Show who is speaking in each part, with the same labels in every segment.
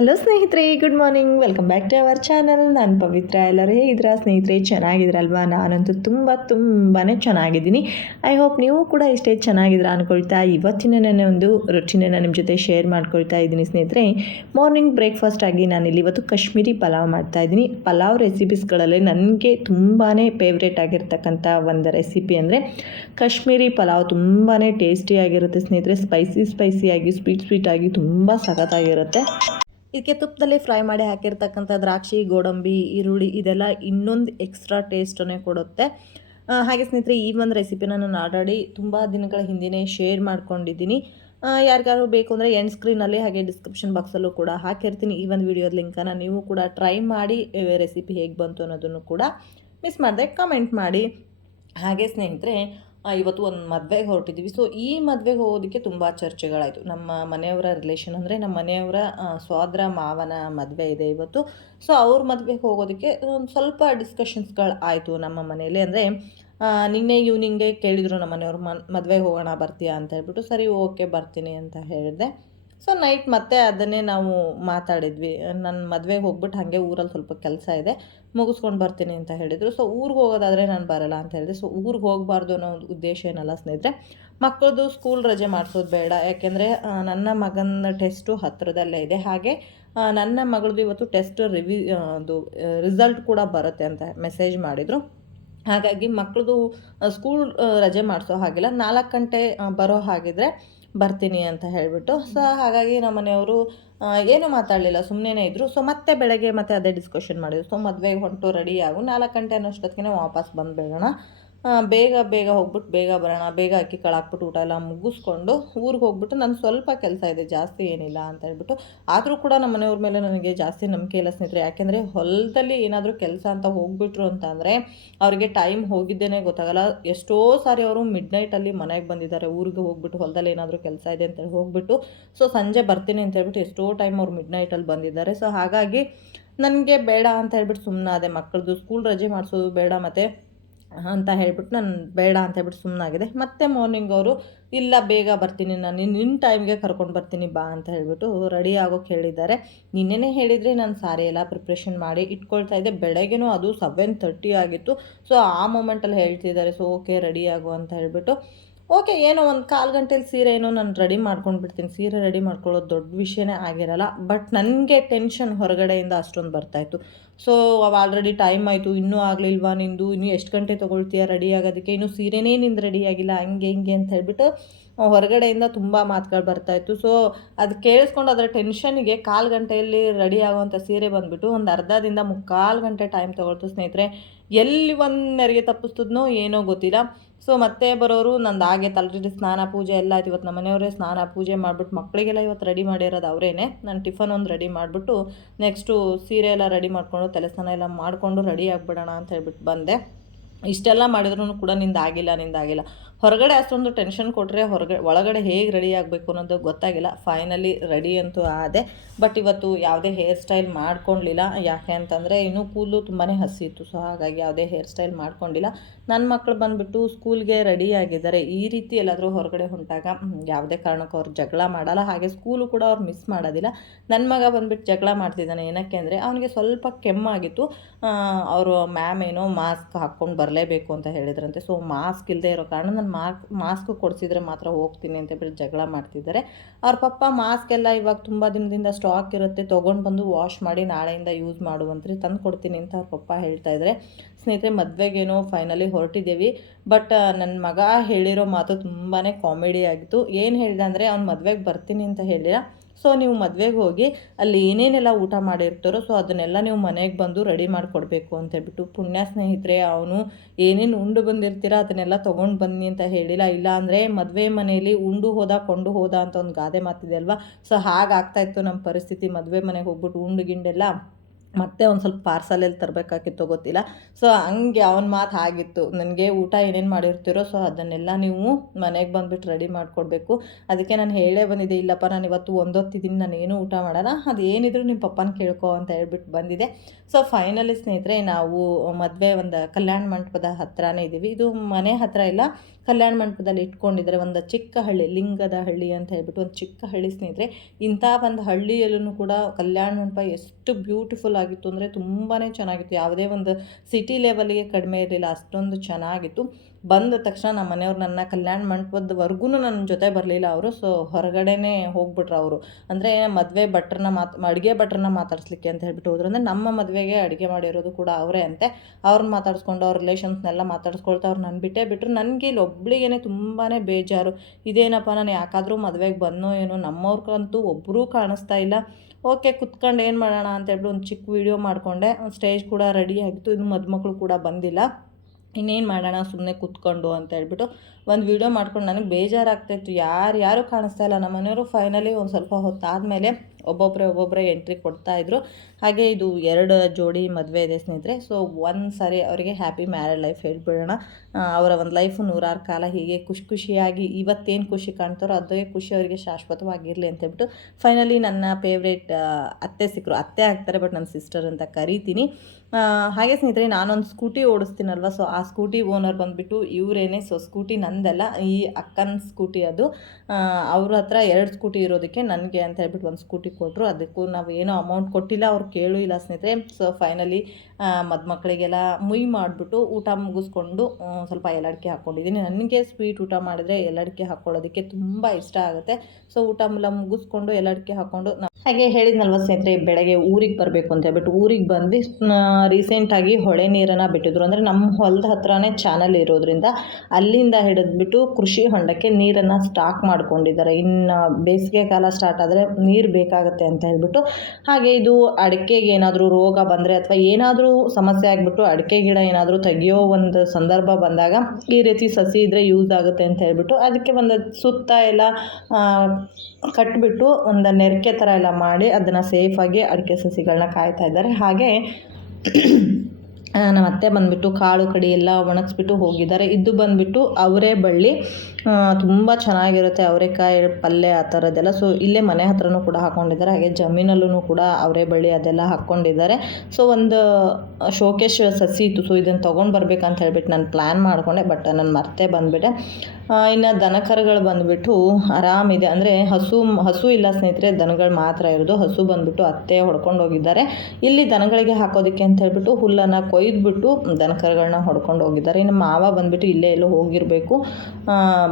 Speaker 1: Hello ಸ್ನೇಹಿತರೆ good morning welcome back to our channel ನಾನು ಪವಿತ್ರ. ಎಲ್ಲರೂ ಹೇಗಿದ್ದೀರಾ? ಸ್ನೇಹಿತರೆ ಚೆನ್ನಾಗಿದ್ರಲ್ವಾ ನಾನಂತೂ ತುಂಬ ತುಂಬಾ ಚೆನ್ನಾಗಿದ್ದೀನಿ. ಐ ಹೋಪ್ ನೀವು ಕೂಡ ಇಷ್ಟೇ ಚೆನ್ನಾಗಿದ್ದೀರ ಅಂದ್ಕೊಳ್ತಾ ಇವತ್ತಿನ ನನ್ನ ಒಂದು ರುಚಿನ ನಿಮ್ಮ ಜೊತೆ ಶೇರ್ ಮಾಡ್ಕೊಳ್ತಾ ಇದ್ದೀನಿ ಸ್ನೇಹಿತರೆ. ಮಾರ್ನಿಂಗ್ ಬ್ರೇಕ್ಫಾಸ್ಟ್ ಆಗಿ ನಾನಿಲ್ಲಿ ಇವತ್ತು ಕಾಶ್ಮೀರಿ ಪಲಾವ್ ಮಾಡ್ತಾ ಇದ್ದೀನಿ. ಪಲಾವ್ ರೆಸಿಪೀಸ್ಗಳಲ್ಲಿ ನನಗೆ ತುಂಬಾ ಫೇವ್ರೇಟ್ ಆಗಿರ್ತಕ್ಕಂಥ ಒಂದು ರೆಸಿಪಿ ಅಂದರೆ ಕಾಶ್ಮೀರಿ ಪಲಾವ್ ತುಂಬಾ ಟೇಸ್ಟಿಯಾಗಿರುತ್ತೆ ಸ್ನೇಹಿತರೆ. ಸ್ಪೈಸಿ ಸ್ಪೈಸಿಯಾಗಿ ಸ್ವೀಟ್ ಸ್ವೀಟಾಗಿ ತುಂಬ ಸಖತ್ತಾಗಿರುತ್ತೆ. ಇದಕ್ಕೆ ತುಪ್ಪದಲ್ಲಿ ಫ್ರೈ ಮಾಡಿ ಹಾಕಿರ್ತಕ್ಕಂಥ ದ್ರಾಕ್ಷಿ, ಗೋಡಂಬಿ, ಈರುಳ್ಳಿ ಇದೆಲ್ಲ ಇನ್ನೊಂದು ಎಕ್ಸ್ಟ್ರಾ ಟೇಸ್ಟನ್ನೇ ಕೊಡುತ್ತೆ. ಹಾಗೆ ಸ್ನೇಹಿತರೆ, ಈ ಒಂದು ರೆಸಿಪಿನ ನಾನು ಆಲ್ರೆಡಿ ತುಂಬ ದಿನಗಳ ಹಿಂದೆಯೇ ಶೇರ್ ಮಾಡ್ಕೊಂಡಿದ್ದೀನಿ. ಯಾರಿಗಾರು ಬೇಕು ಅಂದರೆ ಎಂಡ್ ಸ್ಕ್ರೀನಲ್ಲಿ ಹಾಗೆ ಡಿಸ್ಕ್ರಿಪ್ಷನ್ ಬಾಕ್ಸಲ್ಲೂ ಕೂಡ ಹಾಕಿರ್ತೀನಿ. ಈ ಒಂದು ವಿಡಿಯೋದ ಲಿಂಕನ್ನು ನೀವು ಕೂಡ ಟ್ರೈ ಮಾಡಿ ರೆಸಿಪಿ ಹೇಗೆ ಬಂತು ಅನ್ನೋದನ್ನು ಕೂಡ ಮಿಸ್ ಮಾಡದೆ ಕಮೆಂಟ್ ಮಾಡಿ. ಹಾಗೆ ಸ್ನೇಹಿತರೆ ಇವತ್ತು ಒಂದು ಮದುವೆಗೆ ಹೊರಟಿದ್ದೀವಿ ಸೊ ಈ ಮದುವೆಗೆ ಹೋಗೋದಕ್ಕೆ ತುಂಬ ಚರ್ಚೆಗಳಾಯಿತು. ನಮ್ಮ ಮನೆಯವರ ರಿಲೇಷನ್ ಅಂದರೆ ನಮ್ಮ ಮನೆಯವರ ಸೋದರ ಮಾವನ ಮದುವೆ ಇದೆ ಇವತ್ತು. ಸೊ ಅವ್ರ ಮದುವೆಗೆ ಹೋಗೋದಕ್ಕೆ, ಒಂದು ಸ್ವಲ್ಪ ಡಿಸ್ಕಷನ್ಸ್ಗಳು ಆಯಿತು ನಮ್ಮ ಮನೆಯಲ್ಲಿ. ಅಂದರೆ ನಿನ್ನೆ ಈವ್ನಿಂಗೇ ಕೇಳಿದರು ನಮ್ಮ ಮನೆಯವ್ರು, ಮನ್, ಮದುವೆಗೆ ಹೋಗೋಣ, ಬರ್ತೀಯಾ? ಅಂತ ಹೇಳ್ಬಿಟ್ಟು, ಸರಿ, ಓಕೆ, ಬರ್ತೀನಿ, ಅಂತ ಹೇಳಿದೆ. ಸೊ ನೈಟ್ ಮತ್ತೆ ಅದನ್ನೇ ನಾವು ಮಾತಾಡಿದ್ವಿ. ನನ್ನ ಮದುವೆಗೆ ಹೋಗ್ಬಿಟ್ಟು ಹಾಗೆ ಊರಲ್ಲಿ ಸ್ವಲ್ಪ ಕೆಲಸ ಇದೆ. ಮುಗಿಸ್ಕೊಂಡು ಬರ್ತೀನಿ ಅಂತ ಹೇಳಿದರು. ಸೊ ಊರಿಗೆ ಹೋಗೋದಾದರೆ ನಾನು ಬರಲ್ಲ ಅಂತ ಹೇಳಿದೆ. ಸೊ ಊರಿಗೆ ಹೋಗಬಾರ್ದು ಅನ್ನೋ ಒಂದು ಉದ್ದೇಶ ಏನಲ್ಲ ಸ್ನೇಹಿತರೆ. ಮಕ್ಕಳದು ಸ್ಕೂಲ್ ರಜೆ ಮಾಡಿಸೋದು ಬೇಡ. ಯಾಕೆಂದರೆ ನನ್ನ ಮಗನ ಟೆಸ್ಟು ಹತ್ತಿರದಲ್ಲೇ ಇದೆ. ಹಾಗೆ ನನ್ನ ಮಗಳದು ಇವತ್ತು ಟೆಸ್ಟ್ ರಿವಿ ಅದು ರಿಸಲ್ಟ್ ಕೂಡ ಬರುತ್ತೆ ಅಂತ ಮೆಸೇಜ್ ಮಾಡಿದರು. ಹಾಗಾಗಿ ಮಕ್ಕಳದು ಸ್ಕೂಲ್ ರಜೆ ಮಾಡಿಸೋ ಹಾಗಿಲ್ಲ. ನಾಲ್ಕು ಗಂಟೆ ಬರೋ ಹಾಗಿದ್ರೆ ಬರ್ತೀನಿ ಅಂತ ಹೇಳಿಬಿಟ್ಟು. ಸೊ ಹಾಗಾಗಿ ನಮ್ಮ ಮನೆಯವರು ಏನೂ ಮಾತಾಡಲಿಲ್ಲ ಸುಮ್ಮನೆ ಇದ್ದರು ಸೊ ಮತ್ತೆ ಬೆಳಗ್ಗೆ ಮತ್ತೆ ಅದೇ ಡಿಸ್ಕಷನ್ ಮಾಡಿದ್ರು. ಸೊ ಮದುವೆಗೆ ಹೊಂಟು ರೆಡಿ ಆಗು. ನಾಲ್ಕು ಗಂಟೆ ಅನ್ನೋಷ್ಟೊತ್ತಿಗೆ ವಾಪಸ್ ಬಂದುಬಿಡೋಣ. ಬೇಗ ಬೇಗ ಹೋಗ್ಬಿಟ್ಟು ಬೇಗ ಬರೋಣ, ಬೇಗ ಅಕ್ಕಿ ಕಾಳು ಹಾಕ್ಬಿಟ್ಟು ಊಟ ಎಲ್ಲ ಮುಗಿಸ್ಕೊಂಡು ಊರಿಗೆ ಹೋಗ್ಬಿಟ್ಟು ನಾನು ಸ್ವಲ್ಪ ಕೆಲಸ ಇದೆ, ಜಾಸ್ತಿ ಏನಿಲ್ಲ ಅಂತ ಹೇಳ್ಬಿಟ್ಟು ಆದರೂ ಕೂಡ ನಮ್ಮ ಮನೆಯವ್ರ ಮೇಲೆ ನನಗೆ ಜಾಸ್ತಿ ನಂಬಿಕೆ ಇಲ್ಲ ಸ್ನೇಹಿತರೆ. ಯಾಕೆಂದರೆ ಹೊಲದಲ್ಲಿ ಏನಾದರೂ ಕೆಲಸ ಅಂತ ಹೋಗ್ಬಿಟ್ರು ಅಂತಂದರೆ ಅವರಿಗೆ ಟೈಮ್ ಹೋಗಿದ್ದೇನೆ ಗೊತ್ತಾಗಲ್ಲ. ಎಷ್ಟೋ ಸಾರಿ ಅವರು ಮಿಡ್ ನೈಟಲ್ಲಿ ಮನೆಗೆ ಬಂದಿದ್ದಾರೆ, ಊರಿಗೆ ಹೋಗ್ಬಿಟ್ಟು ಹೊಲದಲ್ಲಿ ಏನಾದರೂ ಕೆಲಸ ಇದೆ ಅಂತೇಳಿ ಹೋಗ್ಬಿಟ್ಟು ಸೊ ಸಂಜೆ ಬರ್ತೀನಿ ಅಂತ ಹೇಳ್ಬಿಟ್ಟು ಎಷ್ಟೋ ಟೈಮ್ ಅವ್ರು ಮಿಡ್ ನೈಟಲ್ಲಿ ಬಂದಿದ್ದಾರೆ. ಸೊ ಹಾಗಾಗಿ ನನಗೆ ಬೇಡ ಅಂತ ಹೇಳ್ಬಿಟ್ಟು ಸುಮ್ಮನಾದೆ ಮಕ್ಕಳದು, ಸ್ಕೂಲ್ ರಜೆ ಮಾಡಿಸೋದು ಬೇಡ ಮತ್ತು ಅಂತ ಹೇಳ್ಬಿಟ್ಟು ನಾನು ಬೇಡ ಅಂತ ಹೇಳ್ಬಿಟ್ಟು ಸುಮ್ಮನಾಗಿದೆ ಮತ್ತೆ ಮಾರ್ನಿಂಗ್ ಅವರು, ಇಲ್ಲ, ಬೇಗ ಬರ್ತೀನಿ, ನಾನು ನಿನ್ನ ಟೈಮ್ಗೆ ಕರ್ಕೊಂಡು ಬರ್ತೀನಿ ಬಾ ಅಂತ ಹೇಳ್ಬಿಟ್ಟು ರೆಡಿ ಆಗೋಕ್ಕೆ ಹೇಳಿದ್ದಾರೆ ನಿನ್ನೆನೇ ಹೇಳಿದರೆ ನಾನು ಸಾರಿ ಎಲ್ಲ ಪ್ರಿಪ್ರೇಷನ್ ಮಾಡಿ ಇಟ್ಕೊಳ್ತಾ ಇದ್ದೆ. ಬೆಳಗ್ಗೆನೂ ಅದು ಸೆವೆನ್ ತರ್ಟಿ ಆಗಿತ್ತು. ಸೊ ಆ ಮೂಮೆಂಟಲ್ಲಿ ಹೇಳ್ತಿದ್ದಾರೆ ಸೊ ಓಕೆ ರೆಡಿ ಆಗು ಅಂತ ಹೇಳ್ಬಿಟ್ಟು. ಓಕೆ, ಏನೋ ಒಂದು ಕಾಲು ಗಂಟೆಲಿ ಸೀರೆ ಏನೋ ನಾನು ರೆಡಿ ಮಾಡ್ಕೊಂಡು ಬಿಡ್ತೀನಿ ಸೀರೆ ರೆಡಿ ಮಾಡ್ಕೊಳ್ಳೋದು ದೊಡ್ಡ ವಿಷಯನೇ ಆಗಿರಲ್ಲ. ಬಟ್ ನನಗೆ ಟೆನ್ಷನ್ ಹೊರಗಡೆಯಿಂದ ಅಷ್ಟೊಂದು ಬರ್ತಾಯಿತ್ತು ಸೊ ಅವು ಆಲ್ರೆಡಿ ಟೈಮ್ ಆಯಿತು. ಇನ್ನೂ ಆಗಲಿಲ್ವಾ ನಿಂದು? ಇನ್ನೂ ಎಷ್ಟು ಗಂಟೆ ತೊಗೊಳ್ತೀಯ ರೆಡಿ ಆಗೋದಕ್ಕೆ? ಇನ್ನೂ ಸೀರೆನೇ ನಿಂದು ರೆಡಿ ಆಗಿಲ್ಲ. ಹಂಗೆ, ಹಿಂಗೆ ಅಂತ ಹೇಳ್ಬಿಟ್ಟು ಹೊರಗಡೆಯಿಂದ ತುಂಬ ಮಾತುಗಳು ಬರ್ತಾಯಿತ್ತು ಸೊ ಅದು ಕೇಳಿಸ್ಕೊಂಡು ಅದರ ಟೆನ್ಷನ್ಗೆ ಕಾಲು ಗಂಟೆಯಲ್ಲಿ ರೆಡಿ ಆಗುವಂಥ ಸೀರೆ ಬಂದುಬಿಟ್ಟು ಒಂದು ಅರ್ಧದಿಂದ ಮುಕ್ಕಾಲು ಗಂಟೆ ಟೈಮ್ ತೊಗೊಳ್ತು ಸ್ನೇಹಿತರೆ. ಎಲ್ಲಿ ಒಂದು ನೆರಿಗೆ ತಪ್ಪಿಸ್ತದ್ನೋ ಏನೋ ಗೊತ್ತಿಲ್ಲ. ಸೊ ಮತ್ತೆ ಬರೋರು ನಂದು ಹಾಗೆ ತಲೆ ಸ್ನಾನ ಪೂಜೆ ಎಲ್ಲ ಆಯ್ತು. ಇವತ್ತು ನಮ್ಮ ಮನೆಯವರೇ ಸ್ನಾನ ಪೂಜೆ ಮಾಡಿಬಿಟ್ಟು ಮಕ್ಕಳಿಗೆಲ್ಲ ಇವತ್ತು ರೆಡಿ ಮಾಡಿರೋದು ಅವರೇನೆ. ನಾನು ಟಿಫನ್ ಒಂದು ರೆಡಿ ಮಾಡಿಬಿಟ್ಟು ನೆಕ್ಸ್ಟು ಸೀರೆ ಎಲ್ಲ ರೆಡಿ ಮಾಡಿಕೊಂಡು ತಲೆ ಸ್ನಾನ ಎಲ್ಲ ಮಾಡಿಕೊಂಡು ರೆಡಿ ಆಗಿಬಿಡೋಣ ಅಂತ ಹೇಳ್ಬಿಟ್ಟು ಬಂದೆ. ಇಷ್ಟೆಲ್ಲ ಮಾಡಿದ್ರು ಕೂಡ ನಿಂದಾಗಿಲ್ಲ ಆಗಿಲ್ಲ, ನಿಂದು ಆಗಿಲ್ಲ. ಹೊರಗಡೆ ಅಷ್ಟೊಂದು ಟೆನ್ಷನ್ ಕೊಟ್ಟರೆ ಹೊರಗಡೆ ಒಳಗಡೆ ಹೇಗೆ ರೆಡಿ ಆಗಬೇಕು ಅನ್ನೋದು ಗೊತ್ತಾಗಿಲ್ಲ. ಫೈನಲಿ ರೆಡಿ ಅಂತೂ ಆದೆ. ಬಟ್ ಇವತ್ತು ಯಾವುದೇ ಹೇರ್ ಸ್ಟೈಲ್ ಮಾಡ್ಕೊಳ್ಲಿಲ್ಲ ಯಾಕೆ ಅಂತಂದರೆ ಇನ್ನೂ ಕೂದಲು ತುಂಬಾ ಹಸಿ ಇತ್ತು. ಸೊ ಹಾಗಾಗಿ ಯಾವುದೇ ಹೇರ್ ಸ್ಟೈಲ್ ಮಾಡ್ಕೊಂಡಿಲ್ಲ. ನನ್ನ ಮಕ್ಕಳು ಬಂದುಬಿಟ್ಟು ಸ್ಕೂಲ್ಗೆ ರೆಡಿ ಆಗಿದ್ದಾರೆ. ಈ ರೀತಿ ಎಲ್ಲಾದರೂ ಹೊರಗಡೆ ಹೊಂಟಾಗ ಯಾವುದೇ ಕಾರಣಕ್ಕೂ ಅವ್ರು ಜಗಳ ಮಾಡಲ್ಲ. ಹಾಗೆ ಸ್ಕೂಲು ಕೂಡ ಅವ್ರು ಮಿಸ್ ಮಾಡೋದಿಲ್ಲ. ನನ್ನ ಮಗ ಬಂದುಬಿಟ್ಟು ಜಗಳ ಮಾಡ್ತಿದ್ದಾನೆ. ಏನಕ್ಕೆ ಅಂದರೆ ಅವನಿಗೆ ಸ್ವಲ್ಪ ಕೆಮ್ಮಾಗಿತ್ತು. ಅವರು ಮ್ಯಾಮ್ ಏನೋ ಮಾಸ್ಕ್ ಹಾಕ್ಕೊಂಡು ಬರಲೇಬೇಕು ಅಂತ ಹೇಳಿದ್ರಂತೆ. ಸೊ ಮಾಸ್ಕ್ ಇಲ್ಲದೆ ಇರೋ ಕಾರಣ ನಾನು ಮಾಸ್ಕ್ ಮಾಸ್ಕ್ ಕೊಡಿಸಿದ್ರೆ ಮಾತ್ರ ಹೋಗ್ತೀನಿ ಅಂತ ಹೇಳಿ ಜಗಳ ಮಾಡ್ತಿದ್ದಾರೆ. ಅವ್ರ ಪಪ್ಪ ಮಾಸ್ಕ್ ಎಲ್ಲ ಇವಾಗ ತುಂಬ ದಿನದಿಂದ ಸ್ಟಾಕ್ ಇರುತ್ತೆ, ತೊಗೊಂಡು ಬಂದು ವಾಶ್ ಮಾಡಿ ನಾಳೆಯಿಂದ ಯೂಸ್ ಮಾಡುವಂತ್ರಿ ತಂದು ಕೊಡ್ತೀನಿ ಅಂತ ಅವ್ರ ಪಪ್ಪ ಹೇಳ್ತಾ ಇದ್ದಾರೆ. ಸ್ನೇಹಿತರೆ, ಮದುವೆಗೇನೋ ಫೈನಲಿ ಹೊರಟಿದ್ದೀವಿ ಬಟ್ ನನ್ನ ಮಗ ಹೇಳಿರೋ ಮಾತು ತುಂಬಾ ಕಾಮಿಡಿ ಆಗಿತ್ತು. ಏನು ಹೇಳಿದೆ ಅಂದರೆ, ಅವ್ನು ಮದುವೆಗೆ ಬರ್ತೀನಿ ಅಂತ ಹೇಳಿಲ್ಲ. ಸೊ ನೀವು ಮದುವೆಗೆ ಹೋಗಿ ಅಲ್ಲಿ ಏನೇನೆಲ್ಲ ಊಟ ಮಾಡಿರ್ತಾರೋ, ಸೊ ಅದನ್ನೆಲ್ಲ ನೀವು ಮನೆಗೆ ಬಂದು ರೆಡಿ ಮಾಡಿಕೊಡ್ಬೇಕು ಅಂತ ಹೇಳ್ಬಿಟ್ಟು ಪುಣ್ಯ ಸ್ನೇಹಿತರೆ, ಅವನು ಏನೇನು ಉಂಡು ಬಂದಿರ್ತೀರ ಅದನ್ನೆಲ್ಲ ತೊಗೊಂಡು ಬನ್ನಿ ಅಂತ ಹೇಳಿಲ್ಲ. ಇಲ್ಲ ಅಂದರೆ ಮದುವೆ ಮನೆಯಲ್ಲಿ ಉಂಡು ಹೋದ, ಕೊಂಡು ಹೋದ ಅಂತ ಒಂದು ಗಾದೆ ಮಾತಿದೆ ಅಲ್ವಾ? ಸೊ ಹಾಗಾಗ್ತಾ ಇತ್ತು ನಮ್ಮ ಪರಿಸ್ಥಿತಿ. ಮದುವೆ ಮನೆಗೆ ಹೋಗ್ಬಿಟ್ಟು ಉಂಡು ಗಿಂಡೆಲ್ಲ. ಮತ್ತೆ ಒಂದು ಸ್ವಲ್ಪ ಪಾರ್ಸಲಲ್ಲಿ ತರಬೇಕಾಗಿತ್ತು ಗೊತ್ತಿಲ್ಲ. ಸೊ ಹಂಗೆ ಅವನ ಮಾತು ಆಗಿತ್ತು ನನಗೆ ಊಟ ಏನೇನು ಮಾಡಿರ್ತೀರೋ ಸೊ ಅದನ್ನೆಲ್ಲ ನೀವು ಮನೆಗೆ ಬಂದುಬಿಟ್ಟು ರೆಡಿ ಮಾಡಿಕೊಡ್ಬೇಕು. ಅದಕ್ಕೆ ನಾನು ಹೇಳೇ ಬಂದಿದ್ದೆ, ಇಲ್ಲಪ್ಪ, ನಾನು ಇವತ್ತು ಒಂದೊತ್ತಿದ್ದೀನಿ, ನಾನು ಏನೂ ಊಟ ಮಾಡಲ್ಲ. ಅದು ಏನಿದ್ರು ನಿಮ್ಮ ಪಪ್ಪನ ಕೇಳ್ಕೊ ಅಂತ ಹೇಳ್ಬಿಟ್ಟು ಬಂದಿದೆ. ಸೊ ಫೈನಲಿ ಸ್ನೇಹಿತರೆ, ನಾವು ಮದುವೆ ಒಂದು ಕಲ್ಯಾಣ ಮಂಟಪದ ಹತ್ರನೇ ಇದ್ದೀವಿ ಇದು ಮನೆ ಹತ್ತಿರ ಇಲ್ಲ ಕಲ್ಯಾಣ ಮಂಟಪದಲ್ಲಿ ಇಟ್ಕೊಂಡಿದ್ದಾರೆ. ಒಂದು ಚಿಕ್ಕ ಹಳ್ಳಿ, ಲಿಂಗದ ಹಳ್ಳಿ ಅಂತ ಹೇಳ್ಬಿಟ್ಟು ಒಂದು ಚಿಕ್ಕ ಹಳ್ಳಿ ಸ್ನೇಹಿತರೆ. ಇಂಥ ಒಂದು ಹಳ್ಳಿಯಲ್ಲೂ ಕೂಡ ಕಲ್ಯಾಣ ಮಂಟಪ ಎಷ್ಟು ಬ್ಯೂಟಿಫುಲ್ ಆಗಿತ್ತು ಅಂದರೆ ತುಂಬಾ ಚೆನ್ನಾಗಿತ್ತು. ಯಾವುದೇ ಒಂದು ಸಿಟಿ ಲೆವೆಲ್ಗೆ ಕಡಿಮೆ ಇರಲಿಲ್ಲ, ಅಷ್ಟೊಂದು ಚೆನ್ನಾಗಿತ್ತು. ಬಂದ ತಕ್ಷಣ ನಮ್ಮ ಮನೆಯವ್ರು ನನ್ನ ಕಲ್ಯಾಣ ಮಂಟಪದವರೆಗೂ ನನ್ನ ಜೊತೆ ಬರಲಿಲ್ಲ ಅವರು. ಸೊ ಹೊರಗಡೆನೇ ಹೋಗ್ಬಿಟ್ರು ಅವರು. ಅಂದರೆ ಮದುವೆ ಭಟ್ರನ್ನ ಮಾತು, ಅಡುಗೆ ಭಟ್ರನ್ನ ಮಾತಾಡಿಸ್ಲಿಕ್ಕೆ ಅಂತ ಹೇಳ್ಬಿಟ್ಟು ಹೋದ್ರು. ಅಂದರೆ ನಮ್ಮ ಮದುವೆಗೆ ಅಡುಗೆ ಮಾಡಿರೋದು ಕೂಡ ಅವರೇ ಅಂತೆ. ಅವ್ರನ್ನ ಮಾತಾಡಿಸ್ಕೊಂಡು ಅವ್ರ ರಿಲೇಷನ್ಸ್ನೆಲ್ಲ ಮಾತಾಡ್ಸ್ಕೊಳ್ತಾ ಅವ್ರು ನನ್ನ ಬಿಟ್ಟೇ ಬಿಟ್ಟರು ನನಗೆ ಇಲ್ಲಿ ಒಬ್ಳಿಗೇನೆ ತುಂಬಾ ಬೇಜಾರು. ಇದೇನಪ್ಪ ನಾನು ಯಾಕಾದರೂ ಮದುವೆಗೆ ಬಂದೋ ಏನೋ ನಮ್ಮವ್ರಿಗಂತೂ ಒಬ್ಬರೂ ಕಾಣಿಸ್ತಾ ಇಲ್ಲ. ಓಕೆ, ಕುತ್ಕೊಂಡು ಏನು ಮಾಡೋಣ ಅಂತ ಹೇಳ್ಬಿಟ್ಟು ಒಂದು ಚಿಕ್ಕ ವೀಡಿಯೋ ಮಾಡಿಕೊಂಡೆ. ಸ್ಟೇಜ್ ಕೂಡ ರೆಡಿ ಆಗಿತ್ತು. ಇನ್ನು ಮದುಮಕ್ಳು ಕೂಡ ಬಂದಿಲ್ಲ. ಇನ್ನೇನು ಮಾಡೋಣ ಸುಮ್ಮನೆ ಕೂತ್ಕೊಂಡು ಅಂತ ಹೇಳ್ಬಿಟ್ಟು ಒಂದು ವೀಡಿಯೋ ಮಾಡ್ಕೊಂಡು ನನಗೆ ಬೇಜಾರಾಗ್ತಾಯಿತ್ತು. ಯಾರು ಯಾರೂ ಕಾಣಿಸ್ತಾ ಇಲ್ಲ. ನಮ್ಮ ಮನೆಯವರು ಫೈನಲಿ ಒಂದು ಸ್ವಲ್ಪ ಹೊತ್ತಾದಮೇಲೆ ಒಬ್ಬೊಬ್ಬರೇ ಒಬ್ಬೊಬ್ಬರೇ ಎಂಟ್ರಿ ಕೊಡ್ತಾಯಿದ್ರು. ಹಾಗೆ ಇದು ಎರಡು ಜೋಡಿ ಮದುವೆ ಇದೆ ಸ್ನೇಹಿತರೆ. ಸೊ ಒಂದು ಸಾರಿ ಅವರಿಗೆ ಹ್ಯಾಪಿ ಮ್ಯಾರೇಡ್ ಲೈಫ್ ಹೇಳ್ಬಿಡೋಣ. ಅವರ ಒಂದು ಲೈಫು ನೂರಾರು ಕಾಲ ಹೀಗೆ ಖುಷಿ ಖುಷಿಯಾಗಿ ಇವತ್ತೇನು ಖುಷಿ ಕಾಣ್ತಾರೋ ಅದೇ ಖುಷಿ ಅವರಿಗೆ ಶಾಶ್ವತವಾಗಿರಲಿ ಅಂತ ಹೇಳ್ಬಿಟ್ಟು ಫೈನಲಿ ನನ್ನ ಫೇವ್ರೇಟ್ ಅತ್ತೆ ಸಿಕ್ಕರು ಅತ್ತೆ ಆಗ್ತಾರೆ ಬಟ್ ನನ್ನ ಸಿಸ್ಟರ್ ಅಂತ ಕರಿತೀನಿ. ಹಾಗೆ ಸ್ನೇಹಿತರೆ, ನಾನೊಂದು ಸ್ಕೂಟಿ ಓಡಿಸ್ತೀನಲ್ವ? ಸೊ ಆ ಸ್ಕೂಟಿ ಓನರ್ ಬಂದುಬಿಟ್ಟು ಇವರೇನೆ. ಸೊ ಸ್ಕೂಟಿ ನಂದಲ್ಲ ಈ ಅಕ್ಕನ ಸ್ಕೂಟಿ ಅದು. ಅವ್ರ ಹತ್ರ ಎರಡು ಸ್ಕೂಟಿ ಇರೋದಕ್ಕೆ ನನಗೆ ಅಂತ ಹೇಳ್ಬಿಟ್ಟು ಒಂದು ಸ್ಕೂಟಿ ಕೊಟ್ಟರು ಅದಕ್ಕೂ ನಾವು ಏನೋ ಅಮೌಂಟ್ ಕೊಟ್ಟಿಲ್ಲ, ಅವ್ರು ಕೇಳು ಇಲ್ಲ ಸ್ನೇಹಿತರೆ. ಸೊ ಫೈನಲಿ ಮದುಮಕ್ಕಳಿಗೆಲ್ಲ ಮುಯ್ ಮಾಡಿಬಿಟ್ಟು ಊಟ ಮುಗಿಸ್ಕೊಂಡು ಸ್ವಲ್ಪ ಎಲ್ಲಡಿಕೆ ಹಾಕ್ಕೊಂಡಿದ್ದೀನಿ ನನಗೆ ಸ್ವೀಟ್ ಊಟ ಮಾಡಿದ್ರೆ ಎಲ್ಲಡಿಕೆ ಹಾಕ್ಕೊಳ್ಳೋದಕ್ಕೆ ತುಂಬ ಇಷ್ಟ ಆಗುತ್ತೆ. ಸೊ ಊಟ ಮುಲ ಮುಗಿಸ್ಕೊಂಡು ಎಲ್ಲಡಿಕೆ ಹಾಕ್ಕೊಂಡು ಹಾಗೆ ಹೇಳಿದ್ನಲ್ವ ಸ್ನೇಹಿತರೆ, ಬೆಳಗ್ಗೆ ಊರಿಗೆ ಬರಬೇಕು ಅಂತ ಹೇಳ್ಬಿಟ್ಟು. ಊರಿಗೆ ಬಂದು ರೀಸೆಂಟಾಗಿ ಹೊಳೆ ನೀರನ್ನು ಬಿಟ್ಟಿದ್ರು. ಅಂದರೆ ನಮ್ಮ ಹೊಲದ ಹತ್ರನೇ ಚಾನಲ್ ಇರೋದ್ರಿಂದ ಅಲ್ಲಿಂದ ಹಿಡಿದ್ಬಿಟ್ಟು ಕೃಷಿ ಹೊಂಡಕ್ಕೆ ನೀರನ್ನು ಸ್ಟಾಕ್ ಮಾಡ್ಕೊಂಡಿದ್ದಾರೆ. ಇನ್ನು ಬೇಸಿಗೆ ಕಾಲ ಸ್ಟಾರ್ಟ್ ಆದರೆ ನೀರು ಬೇಕಾಗುತ್ತೆ ಅಂತ ಹೇಳ್ಬಿಟ್ಟು, ಹಾಗೆ ಇದು ಅಡಿಕೆಗೆ ಏನಾದರೂ ರೋಗ ಬಂದರೆ ಅಥವಾ ಏನಾದರೂ ಸಮಸ್ಯೆ ಆಗಿಬಿಟ್ಟು ಅಡಿಕೆ ಗಿಡ ಏನಾದರೂ ತೆಗೆಯೋ ಒಂದು ಸಂದರ್ಭ ಬಂದಾಗ ಈ ರೀತಿ ಸಸಿ ಇದ್ದರೆ ಯೂಸ್ ಆಗುತ್ತೆ ಅಂತ ಹೇಳ್ಬಿಟ್ಟು ಅದಕ್ಕೆ ಒಂದು ಸುತ್ತ ಎಲ್ಲ ಕಟ್ಬಿಟ್ಟು ಒಂದು ನೆರಕೆ ಥರ ಎಲ್ಲ ಮಾಡಿ ಅದನ್ನು ಸೇಫಾಗಿ ಅಡಿಕೆ ಸಸಿಗಳನ್ನ ಕಾಯ್ತಾ ಇದ್ದಾರೆ. ಹಾಗೆ ನಮ್ಮ ಅತ್ತೆ ಬಂದುಬಿಟ್ಟು ಕಾಳು ಕಡಿ ಎಲ್ಲ ಒಣಗಿಸ್ಬಿಟ್ಟು ಹೋಗಿದ್ದಾರೆ. ಇದು ಬಂದುಬಿಟ್ಟು ಅವರೇ ಬಳ್ಳಿ ತುಂಬ ಚೆನ್ನಾಗಿರುತ್ತೆ ಅವರೆಕಾಯಿ ಪಲ್ಯ ಆ ಥರದ್ದೆಲ್ಲ. ಸೊ ಇಲ್ಲೇ ಮನೆ ಹತ್ರನೂ ಕೂಡ ಹಾಕ್ಕೊಂಡಿದ್ದಾರೆ ಹಾಗೆ ಜಮೀನಲ್ಲೂ ಕೂಡ ಅವರೇ ಬಳ್ಳಿ ಅದೆಲ್ಲ ಹಾಕ್ಕೊಂಡಿದ್ದಾರೆ. ಸೊ ಒಂದು ಶೋಕೇಶ್ ಸಸಿ ಇತ್ತು. ಸೊ ಇದನ್ನು ತೊಗೊಂಡು ಬರ್ಬೇಕಂತ ಹೇಳ್ಬಿಟ್ಟು ನಾನು ಪ್ಲ್ಯಾನ್ ಮಾಡಿಕೊಂಡೆ ಬಟ್ ನಾನು ಮರ್ತೆ ಬಂದುಬಿಟ್ಟೆ. ಇನ್ನು ದನಕರುಗಳು ಬಂದುಬಿಟ್ಟು ಆರಾಮಿದೆ. ಅಂದರೆ ಹಸು ಹಸು ಇಲ್ಲ ಸ್ನೇಹಿತರೆ, ದನಗಳು ಮಾತ್ರ ಇರೋದು. ಹಸು ಬಂದುಬಿಟ್ಟು ಅತ್ತೆ ಹೊಡ್ಕೊಂಡು ಹೋಗಿದ್ದಾರೆ. ಇಲ್ಲಿ ದನಗಳಿಗೆ ಹಾಕೋದಕ್ಕೆ ಅಂತ ಹೇಳ್ಬಿಟ್ಟು ಹುಲ್ಲನ್ನು ಕೊಯ್ದುಬಿಟ್ಟು ದನಕರುಗಳನ್ನ ಹೊಡ್ಕೊಂಡು ಹೋಗಿದ್ದಾರೆ. ಇನ್ನು ಮಾವ ಬಂದುಬಿಟ್ಟು ಇಲ್ಲೇ ಎಲ್ಲೋ ಹೋಗಿರಬೇಕು.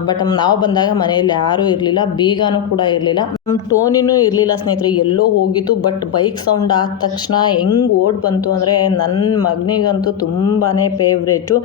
Speaker 1: ಬಟ್ ನಾವು ಬಂದಾಗ ಮನೆಯಲ್ಲಿ ಯಾರೂ ಇರಲಿಲ್ಲ. ಬೀಗನೂ ಕೂಡ ಇರಲಿಲ್ಲ. ಟೋನಿನೂ ಇರಲಿಲ್ಲ ಸ್ನೇಹಿತರೆ. ಎಲ್ಲೋ ಹೋಗಿತ್ತು ಬಟ್ ಬೈಕ್ ಸೌಂಡ್ ಆದ ತಕ್ಷಣ ಹೆಂಗೆ ಓಡ್ ಬಂತು ಅಂದರೆ ನನ್ನ ಮಗನಿಗಂತೂ ತುಂಬಾ ಫೇವ್ರೇಟು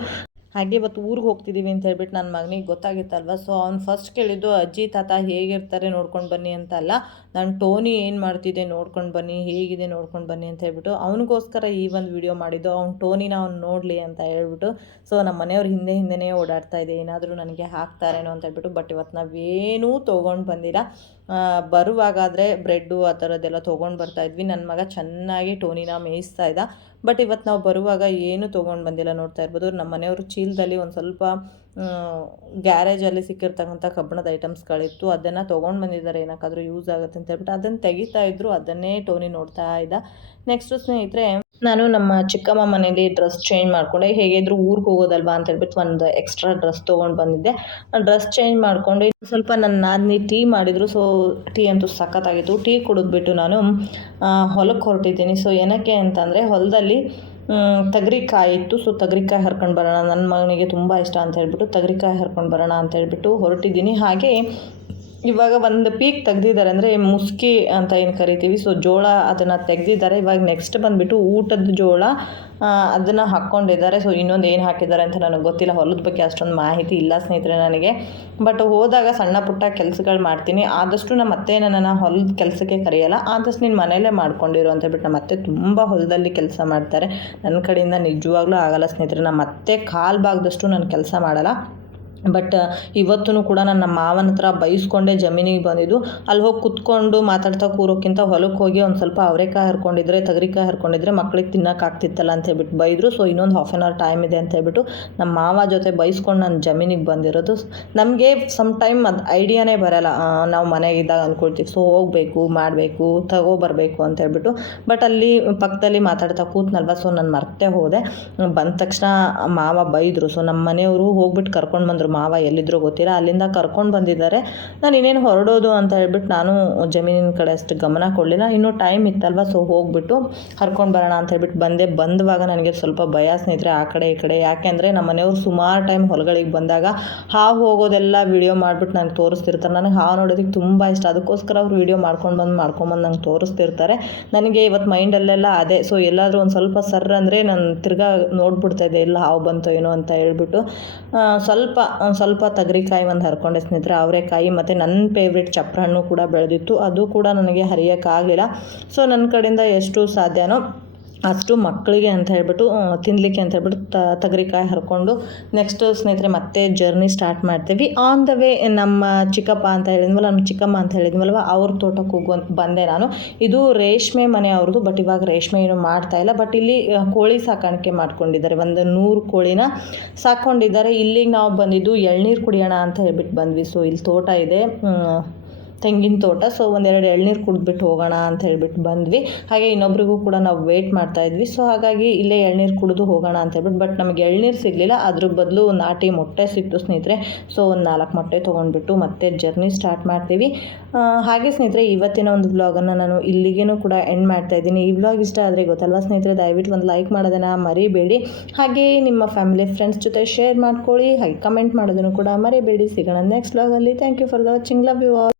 Speaker 1: ಹಾಗೆ ಇವತ್ತು ಊರಿಗೆ ಹೋಗ್ತಿದ್ದೀವಿ ಅಂತ ಹೇಳ್ಬಿಟ್ಟು ನನ್ನ ಮಗನಿಗೆ ಗೊತ್ತಾಗಿತ್ತಲ್ವ? ಸೊ ಅವ್ನು ಫಸ್ಟ್ ಕೇಳಿದ್ದು ಅಜ್ಜಿ, ತಾತ ಹೇಗಿರ್ತಾರೆ ನೋಡ್ಕೊಂಡು ಬನ್ನಿ ಅಂತ ಅಲ್ಲ. ನಾನು ಟೋನಿ ಏನು ಮಾಡ್ತಿದ್ದೆ ನೋಡ್ಕೊಂಡು ಬನ್ನಿ, ಹೇಗಿದೆ ನೋಡ್ಕೊಂಡು ಬನ್ನಿ ಅಂತ ಹೇಳ್ಬಿಟ್ಟು ಅವನಿಗೋಸ್ಕರ ಈ ಒಂದು ವಿಡಿಯೋ ಮಾಡಿದ್ದು. ಅವ್ನು ಟೋನಿನ ಅವ್ನು ನೋಡಲಿ ಅಂತ ಹೇಳ್ಬಿಟ್ಟು ಸೊ ನಮ್ಮ ಮನೆಯವ್ರು ಹಿಂದೆ ಹಿಂದೆನೇ ಓಡಾಡ್ತಾ ಇದೆ, ಏನಾದರೂ ನನಗೆ ಹಾಕ್ತಾರೇನೋ ಅಂತ ಹೇಳ್ಬಿಟ್ಟು ಬಟ್ ಇವತ್ತು ನಾವೇನೂ ತೊಗೊಂಡು ಬಂದಿಲ್ಲ. ಬರುವಾಗಾದರೆ ಬ್ರೆಡ್ಡು ಆ ಥರದ್ದೆಲ್ಲ ತೊಗೊಂಡು ಬರ್ತಾಯಿದ್ವಿ ನನ್ನ ಮಗ ಚೆನ್ನಾಗಿ ಟೋನಿನ ಮೇಯಿಸ್ತಾ ಇದ್ದ. ಬಟ್ ಇವತ್ತು ನಾವು ಬರುವಾಗ ಏನೂ ತೊಗೊಂಡು ಬಂದಿಲ್ಲ ನೋಡ್ತಾ ಇರ್ಬೋದು. ನಮ್ಮ ಮನೆಯವರು ಚೀಲದಲ್ಲಿ ಒಂದು ಸ್ವಲ್ಪ ಗ್ಯಾರೇಜಲ್ಲಿ ಸಿಕ್ಕಿರ್ತಕ್ಕಂಥ ಕಬ್ಬಿಣದ ಐಟಮ್ಸ್ಗಳಿತ್ತು. ಅದನ್ನು ತೊಗೊಂಡು ಬಂದಿದ್ದಾರೆ. ಏನಕ್ಕಾದರೂ ಯೂಸ್ ಆಗುತ್ತೆ ಅಂತ ಹೇಳ್ಬಿಟ್ಟು ಅದನ್ನು ತೆಗಿತಾ ಇದ್ರು. ಅದನ್ನೇ ಟೋನಿ ನೋಡ್ತಾ ಇದ್ದ. ನೆಕ್ಸ್ಟು ಸ್ನೇಹಿತರೆ, ನಾನು ನಮ್ಮ ಚಿಕ್ಕಮ್ಮ ಮನೇಲಿ ಡ್ರೆಸ್ ಚೇಂಜ್ ಮಾಡಿಕೊಂಡೆ. ಹೇಗಿದ್ರು ಊರಿಗೆ ಹೋಗೋದಲ್ವಾ ಅಂತ ಹೇಳ್ಬಿಟ್ಟು ಒಂದು ಎಕ್ಸ್ಟ್ರಾ ಡ್ರೆಸ್ ತೊಗೊಂಡು ಬಂದಿದ್ದೆ. ಡ್ರೆಸ್ ಚೇಂಜ್ ಮಾಡಿಕೊಂಡು ಸ್ವಲ್ಪ ನನ್ನ ನಾದಿನಿ ಟೀ ಮಾಡಿದ್ರು. ಸೊ ಟೀ ಅಂತೂ ಸಖತ್ತಾಗಿತ್ತು. ಟೀ ಕುಡಿದ್ಬಿಟ್ಟು ನಾನು ಹೊಲಕ್ಕೆ ಹೊರಟಿದ್ದೀನಿ. ಸೊ ಏನಕ್ಕೆ ಅಂತಂದರೆ, ಹೊಲದಲ್ಲಿ ತಗರಿಕಾಯಿ ಇತ್ತು. ಸೊ ತಗರಿಕಾಯಿ ಹರ್ಕೊಂಡು ಬರೋಣ. ನನ್ನ ಮಗನಿಗೆ ತುಂಬ ಇಷ್ಟ ಅಂತ ಹೇಳಿಬಿಟ್ಟು ತಗರಿಕಾಯಿ ಹರ್ಕೊಂಡು ಬರೋಣ ಅಂತ ಹೇಳ್ಬಿಟ್ಟು ಹೊರಟಿದ್ದೀನಿ. ಹಾಗೆ ಇವಾಗ ಒಂದು ಪೀಕ್ ತೆಗ್ದಿದ್ದಾರೆ ಅಂದರೆ ಮುಸ್ಕಿ ಅಂತ ಏನು ಕರಿತೀವಿ. ಸೊ ಜೋಳ ಅದನ್ನು ತೆಗ್ದಿದ್ದಾರೆ. ಇವಾಗ ನೆಕ್ಸ್ಟ್ ಬಂದುಬಿಟ್ಟು ಊಟದ ಜೋಳ ಅದನ್ನು ಹಾಕ್ಕೊಂಡಿದ್ದಾರೆ ಸೊ ಇನ್ನೊಂದು ಏನು ಹಾಕಿದ್ದಾರೆ ಅಂತ ನನಗೆ ಗೊತ್ತಿಲ್ಲ. ಹೊಲದ ಬಗ್ಗೆ ಅಷ್ಟೊಂದು ಮಾಹಿತಿ ಇಲ್ಲ ಸ್ನೇಹಿತರೆ ನನಗೆ. ಬಟ್ ಹೋದಾಗ ಸಣ್ಣ ಪುಟ್ಟ ಕೆಲಸಗಳು ಮಾಡ್ತೀನಿ. ಆದಷ್ಟು ನಮ್ಮ ಅತ್ತೆ ನನ್ನನ್ನು ಹೊಲದ ಕೆಲಸಕ್ಕೆ ಕರೆಯಲ್ಲ. ಆದಷ್ಟು ನೀನು ಮನೆಯಲ್ಲೇ ಮಾಡ್ಕೊಂಡಿರು ಅಂತ ಹೇಳ್ಬಿಟ್ಟು ನಮ್ಮ ಅತ್ತೆ ತುಂಬ ಹೊಲದಲ್ಲಿ ಕೆಲಸ ಮಾಡ್ತಾರೆ. ನನ್ನ ಕಡೆಯಿಂದ ನಿಜವಾಗ್ಲೂ ಆಗಲ್ಲ ಸ್ನೇಹಿತರೆ. ನಮ್ಮ ಅತ್ತೆ ಕಾಲು ಭಾಗದಷ್ಟು ನಾನು ಕೆಲಸ ಮಾಡಲ್ಲ. ಬಟ್ ಇವತ್ತೂ ಕೂಡ ನಾನು ನಮ್ಮ ಮಾವನ ಹತ್ರ ಬೈಸ್ಕೊಂಡೇ ಜಮೀನಿಗೆ ಬಂದಿದ್ದು. ಅಲ್ಲಿ ಹೋಗಿ ಕುತ್ಕೊಂಡು ಮಾತಾಡ್ತಾ ಕೂರೋಕ್ಕಿಂತ ಹೊಲಕ್ಕೆ ಹೋಗಿ ಒಂದು ಸ್ವಲ್ಪ ಅವರೆಕಾಯಿ ಹರ್ಕೊಂಡಿದ್ರೆ, ತಗರಿಕಾಯಿ ಹರ್ಕೊಂಡಿದ್ರೆ ಮಕ್ಳಿಗೆ ತಿನ್ನೋಕ್ಕಾಗ್ತಿತ್ತಲ್ಲ ಅಂತ ಹೇಳ್ಬಿಟ್ಟು ಬೈದರು. ಸೊ ಇನ್ನೊಂದು ಹಾಫ್ ಆನ್ ಅವರ್ ಟೈಮ್ ಇದೆ ಅಂತ ಹೇಳ್ಬಿಟ್ಟು ನಮ್ಮ ಮಾವ ಜೊತೆ ಬೈಸ್ಕೊಂಡು ನಾನು ಜಮೀನಿಗೆ ಬಂದಿರೋದು. ನಮಗೆ ಸಮ್ ಟೈಮ್ ಅದು ಐಡಿಯಾನೇ ಬರೋಲ್ಲ. ನಾವು ನಾವು ಮನೆಗಿದ್ದಾಗ ಅಂದ್ಕೊಳ್ತೀವಿ ಸೊ ಹೋಗಬೇಕು, ಮಾಡಬೇಕು, ತಗೋಬರ್ಬೇಕು ಅಂತ ಹೇಳ್ಬಿಟ್ಟು. ಬಟ್ ಅಲ್ಲಿ ಪಕ್ಕದಲ್ಲಿ ಮಾತಾಡ್ತಾ ಕೂತ್ನಲ್ವ? ಸೊ ನಾನು ಮರ್ತೇ ಹೋದೆ. ಬಂದ ತಕ್ಷಣ ಮಾವ ಬೈದರು. ಸೊ ನಮ್ಮ ಮನೆಯವರು ಹೋಗ್ಬಿಟ್ಟು ಕರ್ಕೊಂಡು ಬಂದರು. ಮಾವ ಎಲ್ಲಿದ್ರು ಗೊತ್ತಿಲ್ಲ. ಅಲ್ಲಿಂದ ಕರ್ಕೊಂಡು ಬಂದಿದ್ದಾರೆ. ನಾನು ಇನ್ನೇನು ಹೊರಡೋದು ಅಂತ ಹೇಳ್ಬಿಟ್ಟು ನಾನು ಜಮೀನಿನ ಕಡೆ ಅಷ್ಟು ಗಮನ ಕೊಡಲಿಲ್ಲ. ಇನ್ನೂ ಟೈಮ್ ಇತ್ತಲ್ವ, ಸೊ ಹೋಗ್ಬಿಟ್ಟು ಕರ್ಕೊಂಡು ಬರೋಣ ಅಂತ ಹೇಳ್ಬಿಟ್ಟು ಬಂದೆ. ಬಂದವಾಗ ನನಗೆ ಸ್ವಲ್ಪ ಭಯ, ಸ್ನೇಹಿತರೆ, ಆ ಕಡೆ ಈ ಕಡೆ. ಯಾಕೆಂದರೆ ನಮ್ಮ ಮನೆಯವರು ಸುಮಾರು ಟೈಮ್ ಹೊಲಗಳಿಗೆ ಬಂದಾಗ ಹಾವು ಹೋಗೋದೆಲ್ಲ ವಿಡಿಯೋ ಮಾಡಿಬಿಟ್ಟು ನನಗೆ ತೋರಿಸ್ತಿರ್ತಾರೆ. ನನಗೆ ಹಾವು ನೋಡೋದಕ್ಕೆ ತುಂಬ ಇಷ್ಟ. ಅದಕ್ಕೋಸ್ಕರ ಅವ್ರು ವಿಡಿಯೋ ಮಾಡ್ಕೊಂಡು ಬಂದು ಮಾಡ್ಕೊಂಬಂದು ನಂಗೆ ತೋರಿಸ್ತಿರ್ತಾರೆ. ನನಗೆ ಇವತ್ತು ಮೈಂಡಲ್ಲೆಲ್ಲ ಅದೇ. ಸೊ ಎಲ್ಲಾದರೂ ಒಂದು ಸ್ವಲ್ಪ ಸರ್ ಅಂದರೆ ನಾನು ತಿರ್ಗಾ ನೋಡ್ಬಿಡ್ತಾ ಇದ್ದೆ. ಇಲ್ಲ ಹಾವು ಬಂತೋ ಏನೋ ಅಂತ ಹೇಳ್ಬಿಟ್ಟು ಸ್ವಲ್ಪ ಒಂದು ಸ್ವಲ್ಪ ತಗರಿಕಾಯಿ ಒಂದು ಹರ್ಕೊಂಡೆ ಸ್ನೇಹಿತರೆ, ಅವರೆಕಾಯಿ ಮತ್ತು ನನ್ನ ಫೇವ್ರೆಟ್ ಚಪ್ರ ಹಣ್ಣು ಕೂಡ ಬೆಳೆದಿತ್ತು. ಅದು ಕೂಡ ನನಗೆ ಹರಿಯೋಕ್ಕಾಗಲಿಲ್ಲ. ಸೊ ನನ್ನ ಕಡೆಯಿಂದ ಎಷ್ಟು ಸಾಧ್ಯನೋ ಅಷ್ಟು ಮಕ್ಕಳಿಗೆ ಅಂತ ಹೇಳ್ಬಿಟ್ಟು ತಿನ್ನಲಿಕ್ಕೆ ಅಂತ ಹೇಳ್ಬಿಟ್ಟು ತ, ತಗರಿಕಾಯಿ ಹರ್ಕೊಂಡು ನೆಕ್ಸ್ಟ್ ಸ್ನೇಹಿತರೆ ಮತ್ತೆ ಜರ್ನಿ ಸ್ಟಾರ್ಟ್ ಮಾಡ್ತೀವಿ. ಆನ್ ದ ವೇ ನಮ್ಮ ಚಿಕ್ಕಪ್ಪ ಅಂತ ಹೇಳಿದ್ವಲ್ಲ ನಮ್ಮ ಚಿಕ್ಕಮ್ಮ ಅಂತ ಹೇಳಿದ್ವಲ್ವ ಅವ್ರ ತೋಟಕ್ಕೆ ಹೋಗುವಂತ ಬಂದೆ ನಾನು. ಇದು ರೇಷ್ಮೆ ಮನೆ ಅವ್ರದ್ದು ಬಟ್ ಇವಾಗ ರೇಷ್ಮೆ ಏನು ಮಾಡ್ತಾ ಇಲ್ಲ. ಬಟ್ ಇಲ್ಲಿ ಕೋಳಿ ಸಾಕಾಣಿಕೆ ಮಾಡ್ಕೊಂಡಿದ್ದಾರೆ. ಒಂದು ನೂರು ಕೋಳಿನ ಸಾಕೊಂಡಿದ್ದಾರೆ. ಇಲ್ಲಿಗೆ ನಾವು ಬಂದಿದ್ದು ಎಳ್ನೀರು ಕುಡಿಯೋಣ ಅಂತ ಹೇಳ್ಬಿಟ್ಟು ಬಂದ್ವಿ. ಸೊ ಇಲ್ಲಿ ತೋಟ ಇದೆ. ತೆಂಗಿನ ತೋಟ. ಸೊ ಒಂದೆರಡು ಎಳ್ನೀರು ಕುಡಿದ್ಬಿಟ್ಟು ಹೋಗೋಣ ಅಂತ ಹೇಳ್ಬಿಟ್ಟು ಬಂದ್ವಿ. ಹಾಗೆ ಇನ್ನೊಬ್ರಿಗೂ ಕೂಡ ನಾವು ವೇಟ್ ಮಾಡ್ತಾ ಇದ್ವಿ. ಸೊ ಹಾಗಾಗಿ ಇಲ್ಲೇ ಎಳ್ನೀರು ಕುಡಿದು ಹೋಗೋಣ ಅಂತ ಹೇಳ್ಬಿಟ್ಟು ಬಟ್ ನಮಗೆ ಎಳ್ನೀರು ಸಿಗಲಿಲ್ಲ. ಅದ್ರ ಬದಲು ನಾಟಿ ಮೊಟ್ಟೆ ಸಿಕ್ತು ಸ್ನೇಹಿತರೆ. ಸೊ ಒಂದು ನಾಲ್ಕು ಮೊಟ್ಟೆ ತೊಗೊಂಡ್ಬಿಟ್ಟು ಮತ್ತೆ ಜರ್ನಿ ಸ್ಟಾರ್ಟ್ ಮಾಡ್ತೀವಿ. ಹಾಗೆ ಸ್ನೇಹಿತರೆ, ಇವತ್ತಿನ ಒಂದು ಬ್ಲಾಗನ್ನು ನಾನು ಇಲ್ಲಿಗೇನು ಕೂಡ ಎಂಡ್ ಮಾಡ್ತಾ ಇದ್ದೀನಿ. ಈ ಬ್ಲಾಗ್ ಇಷ್ಟ ಆದರೆ ಗೊತ್ತಲ್ವಾ ಸ್ನೇಹಿತರೆ? ದಯವಿಟ್ಟು ಒಂದು ಲೈಕ್ ಮಾಡೋದನ್ನು ಮರಿಬೇಡಿ. ಹಾಗೆ ನಿಮ್ಮ ಫ್ಯಾಮಿಲಿ ಫ್ರೆಂಡ್ಸ್ ಜೊತೆ ಶೇರ್ ಮಾಡ್ಕೊಳ್ಳಿ. ಹಾಗೆ ಕಮೆಂಟ್ ಮಾಡೋದನ್ನು ಕೂಡ ಮರಿಬೇಡಿ. ಸಿಗೋಣ next ಬ್ಲಾಗಲ್ಲಿ thank you for the watching love you all